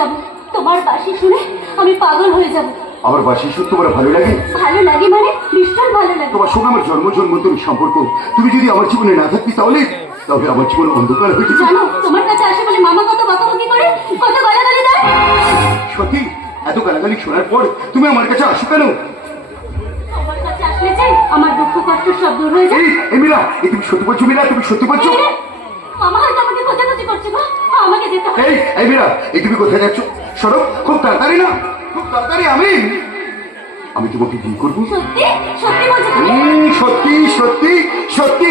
যাব। তোমার বাঁশি শুনে আমি পাগল হয়ে যাব। আমার বাঁশি শুনে তোমার ভালো লাগে? ভালো লাগে মানে ভীষণ ভালো লাগে। তোমার সঙ্গে আমার জন্মজন্মন্তর সম্পর্ক। তুমি যদি আমার জীবনে না থাকতি তাহলে আমার জীবন অন্ধকার হয়ে যেত। জানো তোমার কাছে আসে বলে মামা কত বকাবকি করে, কত গালাগালি দেয়। সত্যি এত গালাগালি শোনার পর তুমি আমার কাছে আসো কেন? তোমার কাছে আসলে চাই আমার দুঃখ কষ্ট সব দূর হয়ে যায়। এই মিলা, তুমি সত্যি বলছো? মিলা, তুমি সত্যি বলছো? মামা হয়তো আমাকে খোঁজাখুঁজি করছে গো, আমাকে যেতে হবে। এই মিলা, তুমি কোথায় যাচ্ছ? সরো, খুব তাড়াতাড়ি না, খুব তাড়াতাড়ি। আমি তোমাকে বিয়ে করবো। সত্যি সত্যি বলছো তুমি? সত্যি সত্যি সত্যি।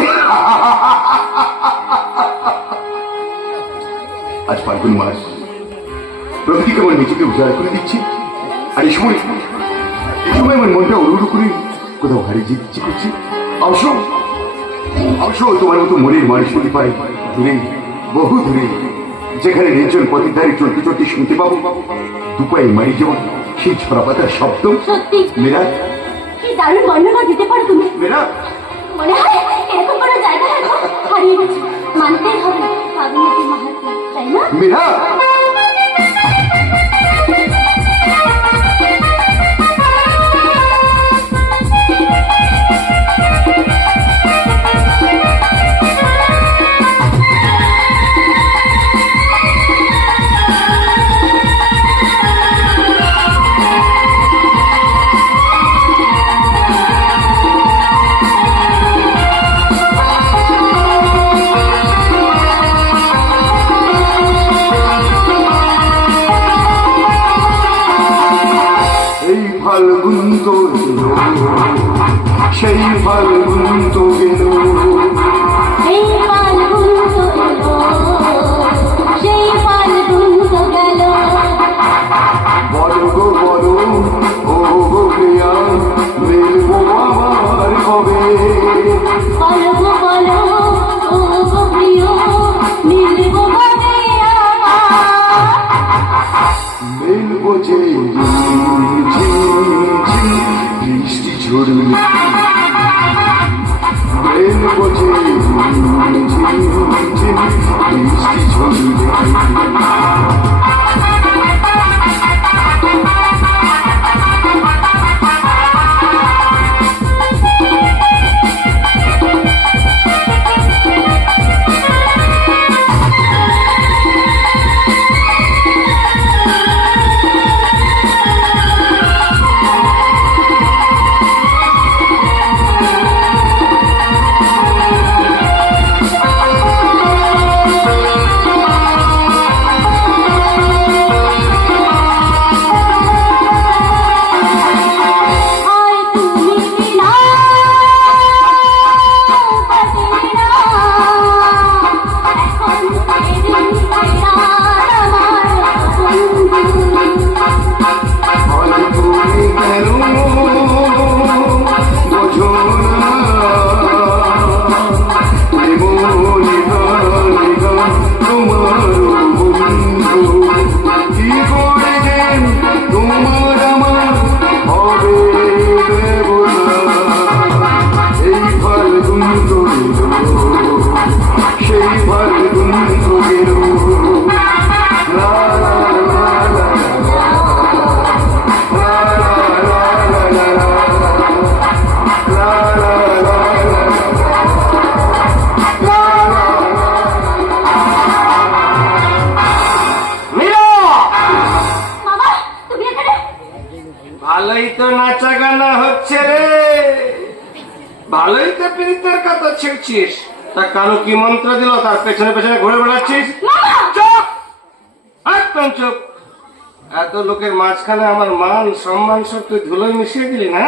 আজ ফাল্গুন মাস, প্রকৃতি কেমন নিজেকে উজাড় করে দিচ্ছি। আর এই সময় আমার মনটা উড়ুড়ু করে কোথাও হারিয়ে যেতে ইচ্ছে করছি। অবশ্য তোমার মতো মনের মানুষগুলি পাই দূরে, বহু দূরে, যেখানে নির্জন পথের ধারে চলতে চলতে শুনতে পাবো দুপায়ে মারি যেমন সেই ছড়া পাতার শব্দ। সত্যি মেরা, কি দারুণ বর্ণনা দিতে পারো তুমি। মেরা, মনে হয় এরকম কোনো জায়গা হয়তো হারিয়ে গেছে। মানতেই হবে ফাগুনের মাহাত্ম, তাই না? মেরা, ফাল্গুন তো সেই ফাল্গুন তো গেল, সেই ফাল্গুন তো এলো, সেই ফাল্গুন তো গেল। বলো গো বলো, ও গো প্রিয়া, মিলবো আবার কবে? বলো গো বলো, ও গো প্রিয়, মিলবো কবে আবার? মিলবো যে বৃষ্টি ঝরলে, মিলবো যে বৃষ্টি ঝরলে। ভালোই তো নাচা গানা হচ্ছে রে, ভালোই তো প্রীতের কথা ছিড়ছিস। তা কারো কি মন্ত্র দিল তার পেছনে পেছনে ঘুরে বেড়াচ্ছিস? চুপ, একদম চুপ। এত লোকের মাঝখানে আমার মান সম্মান সব তুই ধুলোয় মিশিয়ে দিলি না?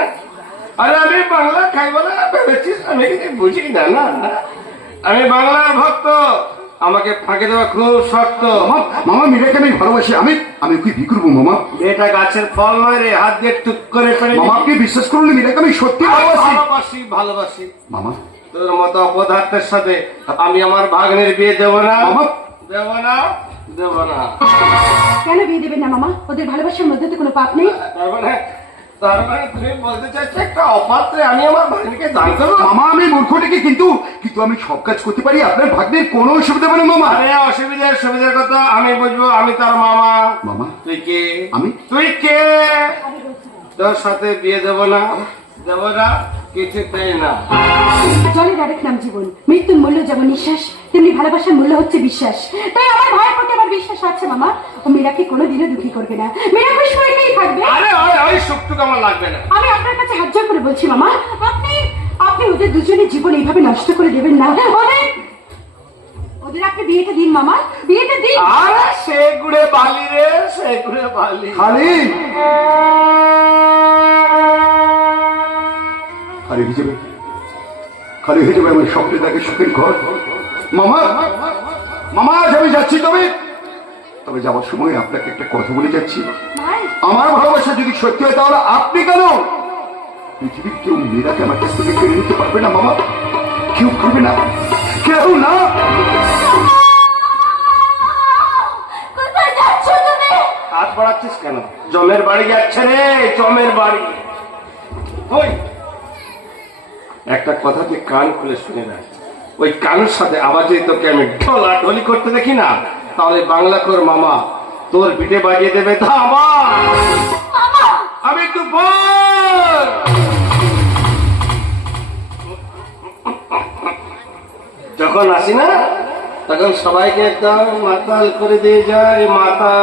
আরে আমি বাংলা খাই বলে ভেবেছিস আমি কিছু বুঝি না? না, আমি বাংলার ভক্ত, আমাকে ফাঁকে দেওয়া খুব শক্ত। মামা মেয়েটাকে আমি ভালোবাসি, আমি ওকে বিয়ে করবো। মামা, এটা গাছের ফল নয় রে, হাত দিয়ে টুক করে ফেলে। মামা আপনি বিশ্বাস করুন, মেয়েটাকে আমি সত্যি ভালোবাসি ভালোবাসি। মামা, তোর মতো অপদার্থের সাথে আমি আমার ভাগ্নের বিয়ে দেবো না। মামা, দেবো না, দেবো না। কেন বিয়ে দেবেন না মামা? ওদের ভালোবাসার মধ্যে তো কোনো পাপ নেই। তার মানে তার মানে তুমি বলতে চাইছো একটা অপাত্রে আমি আমার ভাগ্নিকে দান করবো? মামা আমি মূর্খ নাকি, কিন্তু কিন্তু আমি সব কাজ করতে পারি, আপনার ভাগ্নের কোনো অসুবিধা হবে না মামা। আরে অসুবিধার সুবিধার কথা আমি বুঝবো, আমি তার মামা। মামা তুই কে? আমি? তুই কে? তোর সাথে বিয়ে দেবো না, দেবো না, কিছুতেই না। জলের আরেক নাম জীবন, মৃত্যুর মূল্য যেমন নিঃশ্বাস, তেমনি ভালোবাসার মূল্য হচ্ছে বিশ্বাস। তাই আমার ভাইয়ের প্রতি আমার বিশ্বাস আছে মামা, ও মীরাকে কোনোদিনও দুঃখী করবে না, মীরা খুশি হয়েই থাকবে। আরে ওই সুখটুকু আমার লাগবে না। আমি আপনার কাছে হাত জোড় করে বলছি মামা, আপনি আপনি ওদের দুজনের জীবন এইভাবে নষ্ট করে দেবেন না। ওদের আপনি বিয়েটা দিন মামা, বিয়েটা দিন। আরে সে গুড়ে বালি রে, সে গুড়ে বালি। খালি খালি হয়ে যাবে, খালি হয়ে যাবে আমার স্বপ্নে দেখে সুখের ঘর। মামা মামা আজ আমি যাচ্ছি, তবে তবে যাওয়ার সময় আপনাকে একটা কথা বলে যাচ্ছি। ভাই আমার ভালোবাসা যদি সত্যি হয় তাহলে আপনি কেন, পৃথিবীর কেউ মীরাকে আমার কাছ থেকে কেড়ে নিতে পারবে না মামা, কেউ পারবে না, কেউ না। কোথায় যাচ্ছ তুমি? হাত বাড়াচ্ছিস কেন? জমের বাড়ি যাচ্ছে রে, জমের বাড়ি। ওই একটা কথা তুই কান খুলে শুনে না, ওই কানুর সাথে আবার যদি তোকে আমি ঢোলা ঢলি করতে দেখি না, তাহলে বাংলা কর মামা তোর পিঠে বাজিয়ে দেবে ধামা। আমি একটু বল, যখন আসি না তখন সবাইকে একদম মাতাল করে দিয়ে যায়, মাতা।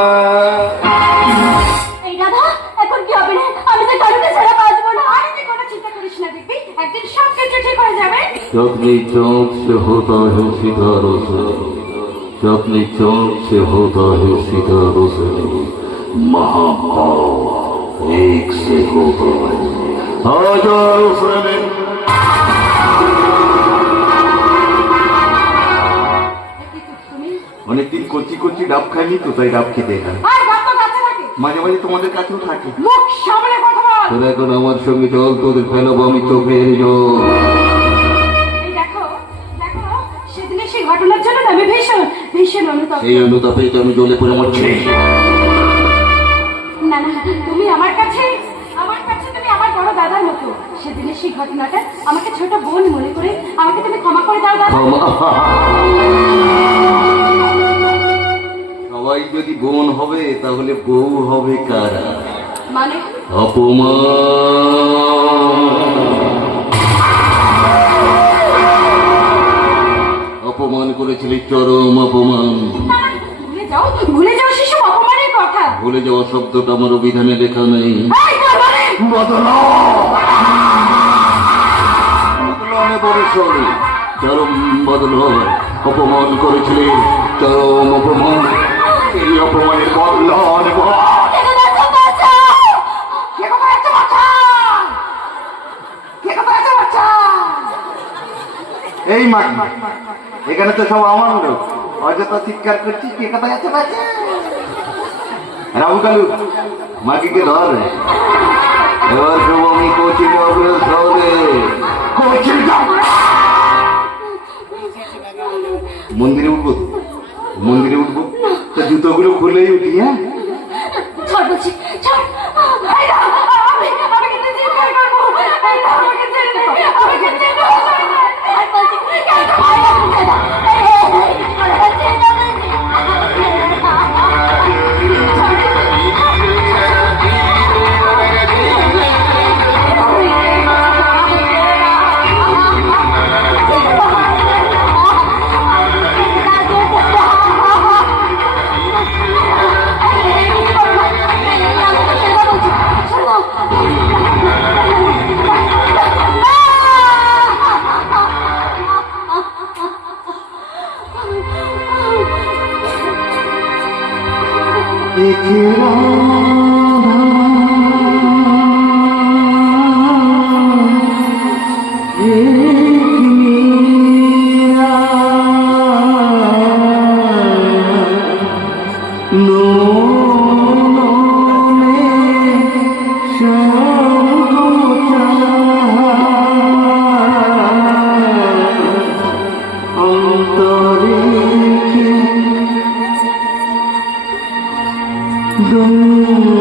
এই রাধা, এখন কি হবে? আমি তো কারুকে ছাড়া বাঁচবো না। আরে তুই কোনো চিন্তা করিস না, দেখবি একদিন সব কিছু ঠিক হয়ে যাবে। अपनी चौक से होता है सितारों से, अपनी चौक से होता है सितारों से, महाभाव एक से होता है हजारों से। তুমি অনেকদিন কচি কচি ডাব খাইনি তো, তাই ডাব খেতে এখানে আর বাপ তো কাছে থাকে, মাঝে মাঝে তোমাদের কাছেও থাকে। মুখ সামনে কথা বল। তোরা এখন আমার সঙ্গে চল, তোদের ফেলাবো আমি চোখের জল। এই দেখো দেখো, সেদিনে সেই ঘটনার জন্য না আমি ভীষণ ভীষণ অনুতপ্ত। এই অনুতাপে তো আমি জলে পড়ে মরছি। না না, তুমি আমার কাছে তুমি আমার বড় দাদার মতো। সেদিনের সেই ঘটনাটা আমাকে ছোট বোন মনে করে আমাকে তুমি ক্ষমা করে দাও দাদা। সবাই যদি বোন হবে তাহলে বউ হবে কারা? মানে অপমান। অপমান করেছিলি, চরম অপমান। ভুলে যাও সেসব অপমানের কথা। ভুলে যাওয়া শব্দটা আমার অভিধানে লেখা নেই। এই তোর মানে? বদলানে বলেছিল, চরম বদল। অপমান করেছিলি, চরম অপমান। এই অপমানের বদলা নেব। এই মা, এখানে তো সব আমার লোক, অযথা চিৎকার করছিস, কে কোথায় আছে বাচ্চা? রাবু কালু মাটিকে ধর। এবার সব আমি কোচি বাবুর ধরে মন্দিরে উঠবো, মন্দিরে উঠবো, তা জুতোগুলো খুলেই উঠি। হ্যাঁ ছাড় বলছি, ছাড়। এই না, আমি কিন্তু চিৎকার করবো। এই না, আমাকে ছেড়ে দে, আমাকে ছেড়ে দে। আর বলছি, কেন ভাই আমাকে না? এই, আমাকে ছেড়ে দে বলছি। Don't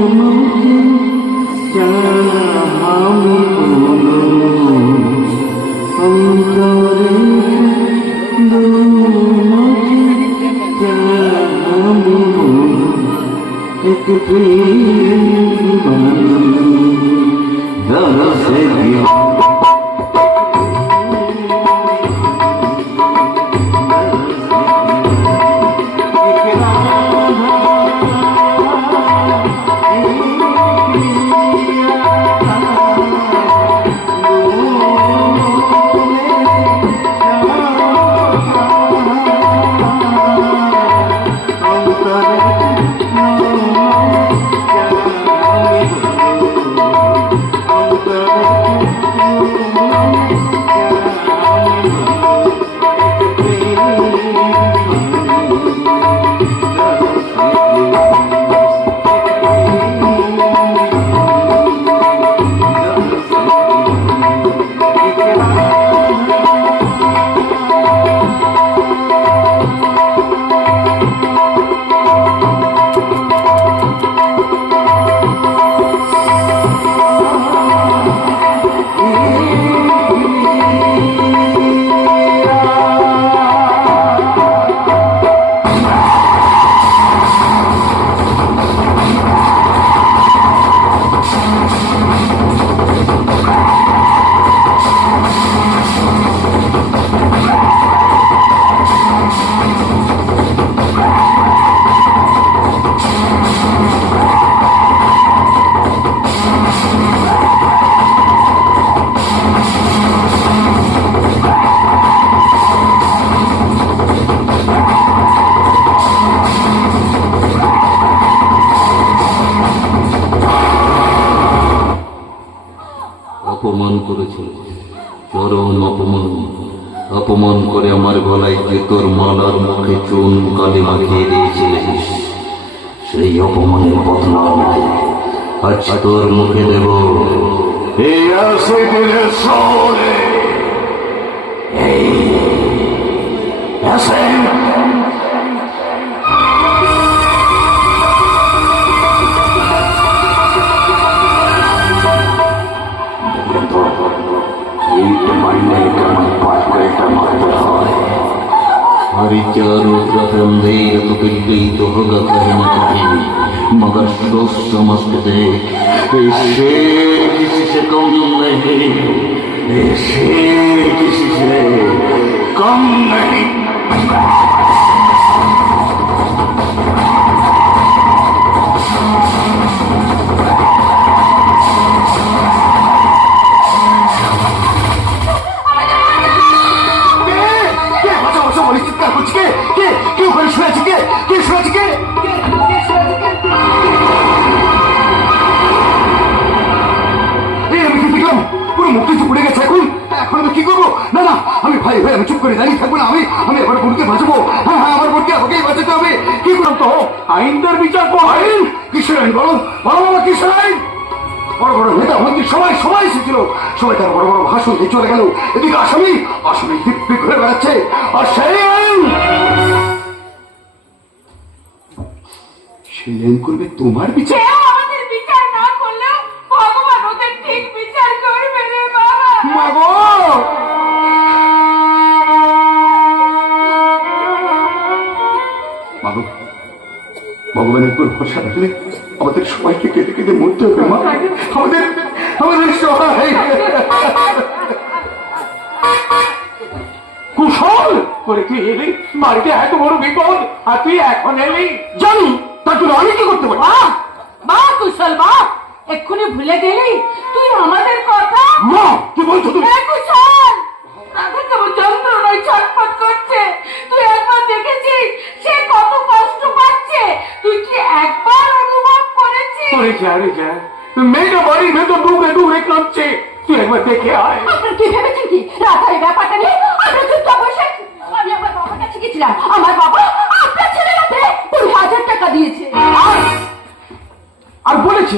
অপমান করেছিল, চরম অপমান। অপমান করে আমার গলায় যে তোর মালার মুখে চুন কালি মাখিয়ে দিয়েছিলিস, সেই অপমানের বদলা আজ তোর মুখে দেব। এই আসে দিলের শহরে चारों तरफ अंधेरा तो बिल्ली तो होगा कहीं न कहीं, मगर सोच समझ के देख, ये शेर किसी से कम नहीं, ये शेर किसी से कम नहीं। আমি চুপ করে দাঁড়িয়ে থাকবো না। আমি এবার বোনকে বাঁচাবো। হ্যাঁ হ্যাঁ, আমার বোনকে আমাকেই বাঁচাতে হবে। কি করলাম তো? আইনটার বিচার কর। আইন কিসের আইন? বলো বলো বাবা, কিসের আইন? বড় বড় নেতা মন্ত্রী সবাই এসেছিল, সবাই তার বড় বড় ভাষণ দিয়ে চলে গেল। এদিকে আসামি দিব্যি ঘুরে বেড়াচ্ছে। আর সেই আইন করবে তোমার বিচার। আমাদের বিচার না করলেও ভগবান ওদের ঠিক বিচার করবে রে বাবা। মাগো, ভগবানের উপর ভরসা রাখলে আমাদের সবাইকে কেঁদে কেঁদে মরতে হবে মা। আমাদের সবাই কুশল করে তুই এলি, বাড়িতে এত বড় বিপদ আর তুই এখন এলি। জানি, তার জন্য আমি কি করতে পারি? বা কুশল বা, এক্ষুনি ভুলে গেলি তুই আমাদের কথা। মা কি বলছো তুমি? কুশল, রাধা কেমন যন্ত্রণায় ছটফট করছে, তুই একবার দেখেছিস সে কত কষ্ট পাচ্ছে? তুই কি একবার অনুভব করেছিস? তোরে যা রে যা, মেয়েটা বাড়ির ভেতর ডুবে কাঁদছে, তুই একবার দেখে আয়। আপনার কি ভেবেছেন কি রাধা এই ব্যাপারটা নিয়ে আমরা চুপচাপ বসে? আমি আমার বাবার কাছে গেছিলাম, আমার বাবা আপনার ছেলেটাকে 20,000 টাকা দিয়েছে। আর বলেছে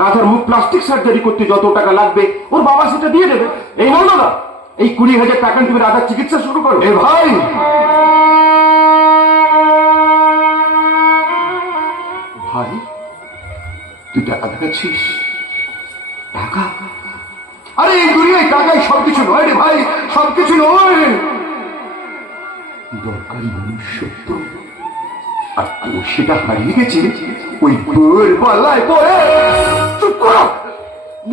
রাধার মুখ প্লাস্টিক সার্জারি করতে যত টাকা লাগবে ওর বাবা সেটা দিয়ে দেবে। এই হল না, এই 20,000 টাকা তুমি রাধার চিকিৎসা শুরু করো। এ ভাই, ভাই তুই টাকা দেখাচ্ছিস? টাকা? আরে এই দুনিয়ায় টাকাই সবকিছু নয় রে ভাই, সবকিছু নয়। দরকারি মনুষ্যত্ব। আর ও সেটা হারিয়ে গেছে ওই বউয়ের পাল্লায় পড়ে। চুপ করো,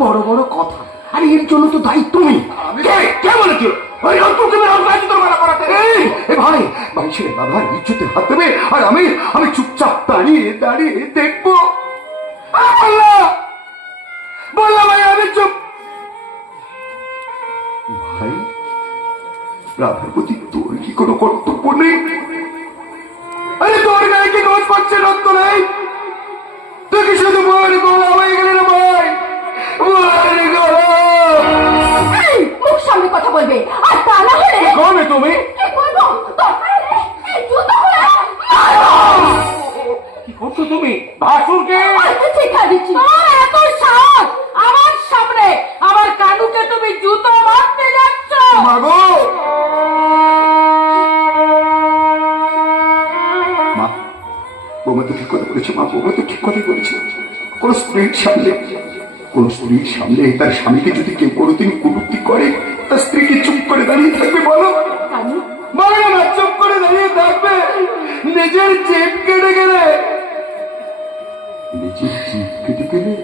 বড় বড় কথা। আরে এর জন্য তো দায়ী তুমি। কে বলেছিল ওই রক্তকে তোর মারা করাতে? এ ভাই, ভাই ছেলে বাবার ইজ্জতে হাত দেবে আর আমি চুপচাপ দাঁড়িয়ে দাঁড়িয়ে দেখবো? বললাম ভাই আমি চুপ। ভাই, রাধার প্রতি তোর কি কোনো কর্তব্য নেই? আরে তোর গায়ে কি দোষ পাচ্ছে? রক্ত নেই? তুই কি শুধু বউয়ের গোলা হয়ে গেলি না ভাই? বউয়ের গোলা। এই, মুখ সামনে কথা বলবে, আর তা না হলে কবে তুমি? কি বলবো? দরকার হলে এই জুতো খুলে কি করছো তুমি? ভাসুরকে শিক্ষা দিচ্ছি। তোর এত সাহস আমার সামনে আমার কানুকে তুমি জুতো মারতে যাচ্ছ? মাগো, মা, বৌমা তো ঠিক কথা বলেছে। মা, বৌমা তো ঠিক কথাই বলেছে। কোন স্ত্রীর সামনে তার স্বামীকে যদি কেউ কোনোদিন কটূক্তি করে, তার স্ত্রীকে চুপ করে দাঁড়িয়ে থাকবে? বলো কানু, বলো না, চুপ করে দাঁড়িয়ে থাকবে? নিজের জিভ কেটে গেলে, নিজের জিভ কেটে গেলে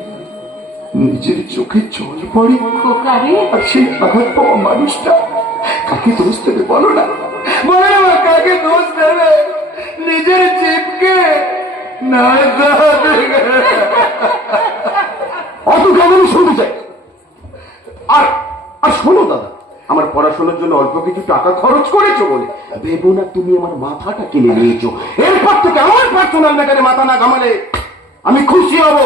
নিজের চোখে জল পড়ে। খোকারে, আর সেই আঘাত পাওয়া মানুষটা কাকে দোষ দেবে? বলো না, বলো না মা, কাকে দোষ দেবে? নিজের জীবকে না। অত কেমন শুনতে চাই? আর আর শোনো দাদা, আমার পড়াশোনার জন্য অল্প কিছু টাকা খরচ করেছো বলে ভেবো না তুমি আমার মাথাটা কিনে নিয়েছো। এরপর থেকে আমার পার্সোনাল ম্যাটারে মাথা না ঘামালে আমি খুশি হব।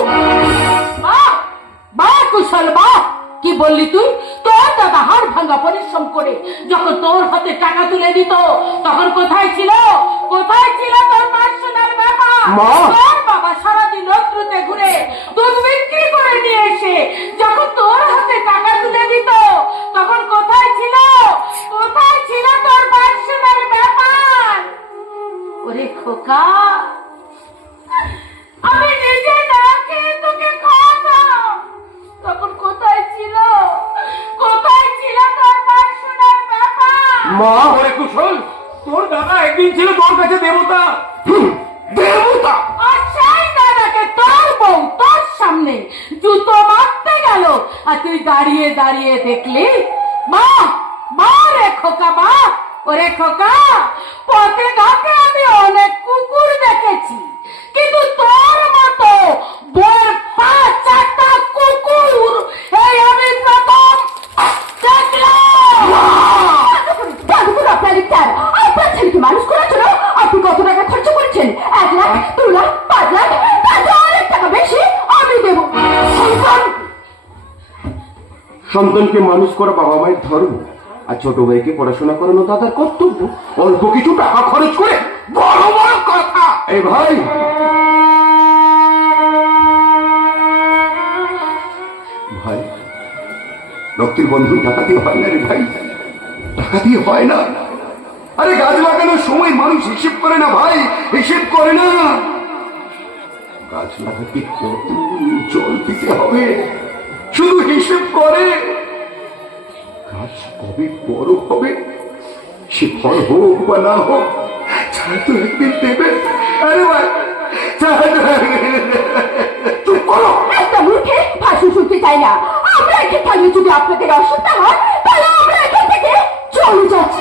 বাহ কুশল বাহ, কি বললি তুই? তোর দাদা হাড় ভাঙা পরিশ্রম করে যখন তোর হাতে টাকা তুলে দিত, তখন কোথায় ছিল তোর পার্সোনাল ব্যাপার? মা! তোর বাবা সারাদিন রোদ্রুতে ঘুরে দুধ বিক্রি করে নিয়ে এসে যখন তোর হাতে টাকা তুলে দিত, তখন কোথায় ছিল তোর পার্সোনাল ব্যাপার? ওরে খোকা, আমি নিজে না খেয়ে তোকে খাওয়াতাম, তখন কোথায় ছিল তোর পার্সোনাল ব্যাপার? মা, ওরে কুশল, তোর দাদা একদিন ছিল তোর কাছে দেবতা। দেবতা? আর সেই দাদাকে তোর বউ তোর সামনে জুতো মারতে গেল, আর তুই দাঁড়িয়ে দাঁড়িয়ে দেখলি? মা রে খোকা, মা, ওরে খোকা, পথে ঘাটে আমি অনেক কুকুর দেখেছি, কিন্তু তোর মতো বইয়ের 5-4টা কুকুর এই আমি প্রথম দেখলাম। আপনার ছেলেকে মানুষ করার জন্য আপনি কত টাকা খরচ করেছেন? 1 লাখ, 2 লাখ, 5 লাখ, তাতে অনেক টাকা বেশি আমি দেব। সন্তানকে মানুষ করা বাবা মায়ের ধর্ম, আর ছোট ভাইকে পড়াশোনা করানো দাদার কর্তব্য। অল্প কিছু টাকা খরচ করে বড় বড় কথা। এই ভাই, ভাই, রক্তের বন্ধন টাকা দিয়ে হয় না রে ভাই, টাকা দিয়ে হয় না। আরে গাছ লাগানোর সময় মানুষ হিসেব করে না ভাই, হিসেব করে না। গাছ লাগাতে কত জল দিতে হবে শুধু হিসেব করে। গাছ কবে বড় হবে, সে ফল হোক বা না হোক, ছাড় তো একদিন দেবে। আরে ভাই, ছাড় তো একদিন দেবে। চুপ করো। একটা মুখে ভাষণ শুনতে চাই না। আমরা এখানে থাকলে যদি আপনাদের অসুবিধা হয়, তাহলে আমরা এখান থেকে চলে যাচ্ছি।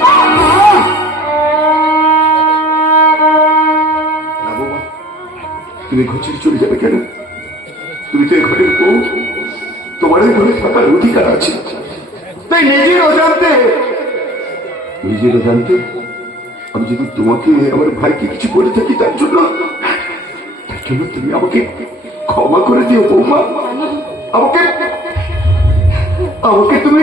তুমি ঘর ছেড়ে চলে যাবে কেন? তুমি তো ঘরের বউ, তোমার ঘরে থাকার অধিকার আছে। তাই নিজের অজান্তে আমি যদি তোমাকে আমার ভাইকে কিছু বলে থাকি, তার জন্য তুমি আমাকে ক্ষমা করে দিও বৌমা। আমাকে তুমি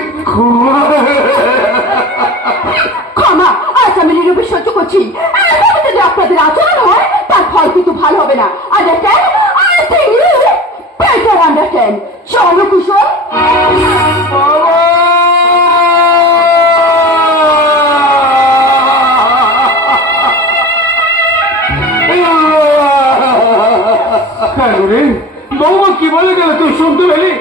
ক্ষমা আজ আমি নীরবে সহ্য করছি। এভাবে যদি আপনাদের আচরণ হয়, তার ফল কিন্তু ভালো হবে না। Understand? I think you better understand. চলো কুশল। বৌমা কি বলে গেল তুই শুনতে পেলি?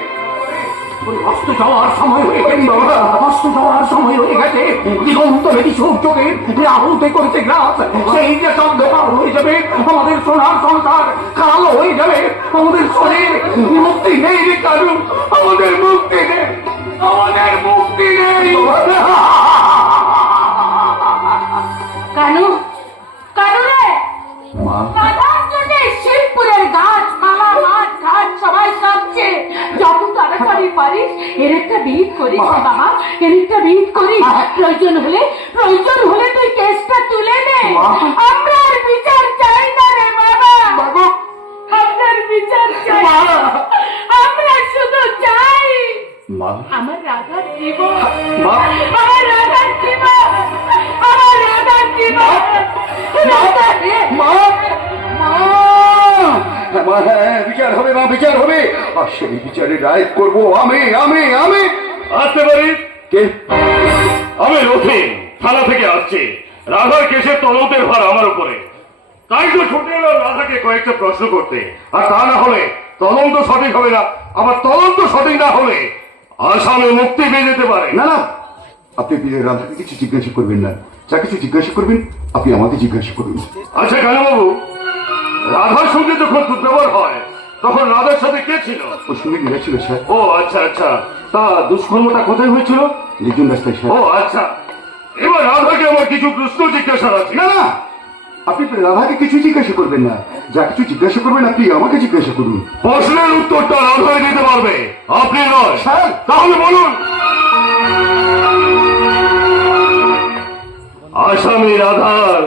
অস্ত যাওয়ার সময় হয়ে গেছে বাবা, অস্ত যাওয়ার সময় হয়ে গেছে। দিগন্ত বেদি সূর্যকে আহুতি করেছে গ্রাস, সেই যে অন্ধকার হয়ে যাবে, আমাদের সোনার সংসার কালো হয়ে যাবে, আমাদের শরীর মুক্তি নেই রে কারু, আমাদের মুক্তি নেই, আমাদের মুক্তি নেই। কানু, কানু রে, মা, দাদার জন্য শিবপুরের গাছপালা মাঠ ঘাট সবাই কাঁপছে। যত তাড়াতাড়ি পারিস এর একটা বিহিত করিস রে বাবা, এর একটা বিহিত করিস। প্রয়োজন হলে তুই কেসটা তুলে নে। আমরা আর বিচার চাই না রে বাবা, আপনার বিচার চাই, আমরা শুধু চাই মা, আমার রাধার জীবন, মা, আমার রাধার জীবন, আমার রাধার জীবন। রাধা রে, মা, মা, মা, হ্যাঁ, বিচার হবে মা, বিচার হবে, আর সেই বিচারের রায় করবো আমি, আমি, আমি। আসতে পারি? কে? আমি রথিন, থানা থেকে আসছি। রাধার কেসের তদন্তের ভার আমার উপরে, তাই তো ছুটে এলাম রাধাকে কয়েকটা প্রশ্ন করতে। আর তা না হলে তদন্ত সঠিক হবে না, আবার তদন্ত সঠিক না হলে আসামে মুক্তি পেয়ে যেতে পারে। না না, আপনি রাধাকে কিছু জিজ্ঞাসা করবেন না, যা কিছু জিজ্ঞাসা করবেন আপনি আমাকে জিজ্ঞাসা করুন। আচ্ছা কানুবাবু, রাধার সঙ্গে যখন দুর্ব্যবহার হয় তখন রাধার সাথে কে ছিল? ওর সঙ্গে মিলা ছিল স্যার, ও আচ্ছা আচ্ছা, তা দুষ্কর্মটা কোথায় হয়েছিল? নির্জন রাস্তায় স্যার। ও আচ্ছা, এবার রাধাকে আমার কিছু প্রশ্ন জিজ্ঞাসা আছে। না না, আপনি রাধাকে কিছু জিজ্ঞাসা করবেন না, যা কিছু জিজ্ঞাসা করবেন আপনি আমাকে জিজ্ঞাসা করুন। প্রশ্নের উত্তরটা রাধাই দিতে পারবে, আপনি নয়। স্যার, তাহলে বলুন, আসামি রাধার